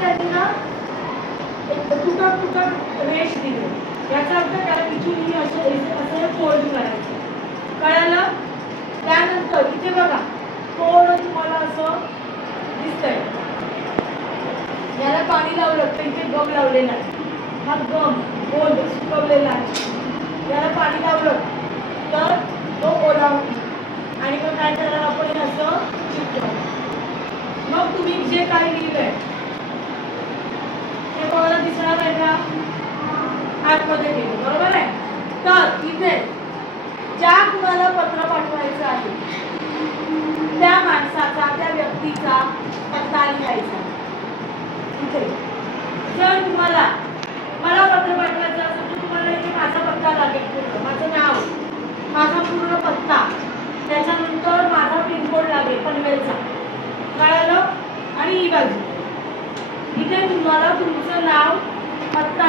त्यांनी ना तुटक तुटक रेष दिले. याचा अर्थ त्याला इथूनही असं फोल्ड करायचं. कळालं? त्यानंतर इथे बघा थोडं तुम्हाला असं दिसतंय, याला पाणी लावलं तर इथे गम लावलेला आहे. हा गम गोल सुकवलेला आहे. याला पाणी लावलं तर तो ओला होईल आणि मग काय करणार आपण हे असं चिकटवू. मग तुम्ही जे काही लिहिलंय ते कोणाला दिसणार आहे का? आतमध्ये गेलं. बरोबर आहे. तर इथे ज्या कुणाला पत्र पाठवायचं आहे त्या माणसाचा, त्या व्यक्तीचा पत्ता लिहायचा. इथे जर तुम्हाला मला पत्र पाठवायचं असेल तर तुम्हाला इथे माझा पत्ता लागेल, पूर्ण माझं नाव, माझा पूर्ण पत्ता, त्याच्यानंतर माझा पिनकोड लागेल पनवेलचा. कळालं? आणि ही बाजू इथे तुम्हाला तुमचं नाव, पत्ता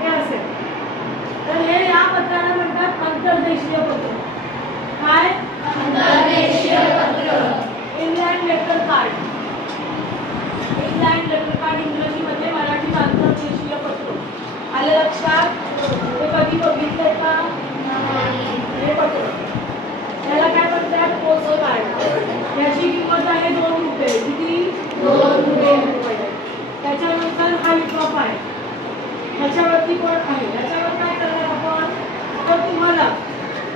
हे असेल. तर हे या पत्राला म्हणतात अंतर्देशीय पत्र. काय? अंतर्देशीय पत्र. Inland letter card. Inland letter card इंग्रजीमध्ये, मराठीत अंतर्देशीय पत्र. आलं लक्षात? हे कधी बघितलंय का? हे पत्र याला काय म्हणतात? Post card. याची किंमत आहे 2 रुपये. किती? 2 रुपये. त्याच्यानंतर हा विकॉप आहे. ह्याच्यावरती पण आहे. याच्यावर काय करणार आपण? तर तुम्हाला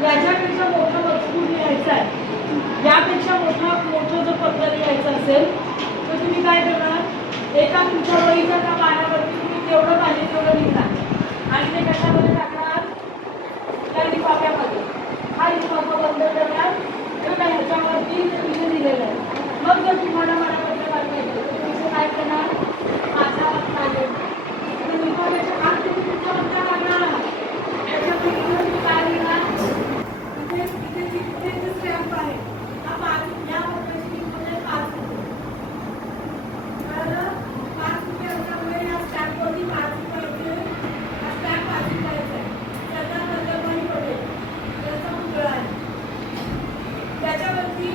याच्यापेक्षा मोठा मजकूर लिहायचा आहे, यापेक्षा मोठं जर पत्र लिहायचं असेल तर तुम्ही काय करणार? एका तुमच्या वहीच्या त्या पानावरती तुम्ही तेवढं पाहिजे तेवढं लिहिणार आणि ते कशामध्ये टाकणार? त्या लिफाफ्यामध्ये. हा लिफाफा बंद करणार तर ह्याच्यावरती तुम्ही लिहिलेलं आहे. मग जर तुम्हाला मला पत्र पाठवायचं तर तुम्ही काय करणार? माझा पत्ता लिहिणार. लिफाफ्याच्या आत तुम्ही तुमचा पत्ता टाकणार आहात. त्याच्यापैकी तुम्ही काय लिहिणार? इथे स्टॅम्प आहे. हा 5 या पत्राची किंमत आहे 5 रुपये. बरोबर? 5 रुपये असल्यामुळे या स्टॅम्पवरती 5 रुपये होते. हा स्टॅम्प 5 रुपयाचा आहे. सरदार वल्लभभाई पटेल याचा पुतळा आहे. त्याच्यावरती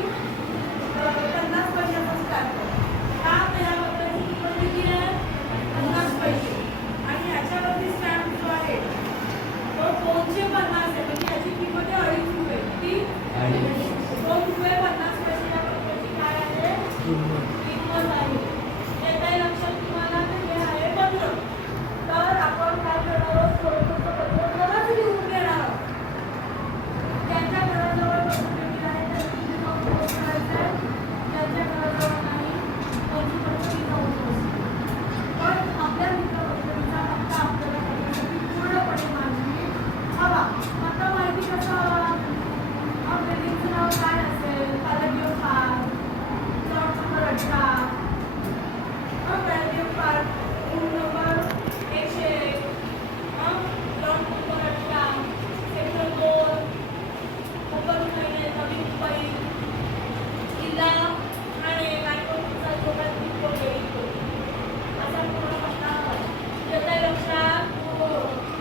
50 पैशाचा स्टॅम्प आहे. हा या पत्राची किंमत किती आहे? 50 पैसे. आणि याच्यावरती स्टॅम्प जो आहे तो 250 आहे. म्हणजे याची किंमत आहे 2.5 रुपये. किती? 2 रुपये 50 पैसे या पत्राची काय आहे? किंमत आहे. येत आहे लक्षात तुम्हाला? हे आहे पत्र. तर आपण काय करणार आहोत? थोडंसं पत्र खरंच लिहून घेणार आहोत. ज्यांच्या घराजवळ पत्रपेटी आहे त्यांनी जाऊन पोस्ट करायचं आहे. ज्यांच्या घराजवळ नाही त्यांची पत्रही जाऊन पोस्ट. पण आपल्या मित्रपत्रिकेचा पत्ता आपल्याला करण्यासाठी पूर्णपणे माहिती हवा. आता माहिती कसं हवा? बिल्डिंगचं नाव काय असेल? कालगीव पार्क, प्लॉट नंबर 18, कालगीव park, room number 101, plot number 18, sector 2, Mumbai महिने, नवी मुंबई, जिल्हा ठाणे, नागपूरचा जोगात असा पूर्ण पत्ता हवा. येत आहे लक्षात?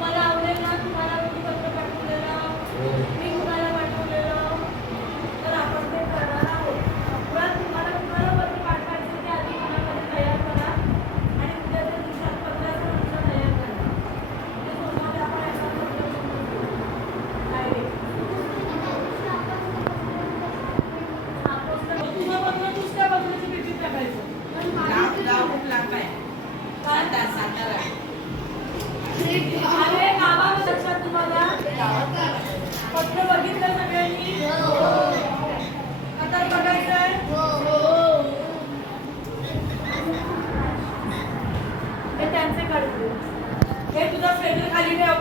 मला आवडेल ना तुम्हाला कोणी पत्र पाठवलेलं? मी कुणाला पाठवलेलं? तर आपण ते करणार आहोत. मुळात तुम्हाला कुणाला पत्र पाठवायचं ते आधी मनामध्ये तयार करा आणि उद्याच्या दिवसात पत्राचं नंतर तयार करा. म्हणजे सोमवारी आपण याचा पत्र तुझं पत्र दुसऱ्या पत्राची पिशवीत टाकायचं. अरे गावा लक्षात तुम्हाला? पत्र बघितलं सगळ्यांनी? आता बघायचंय? हे त्यांचे काढतो. हे तुझा फेडर खाली ठेव.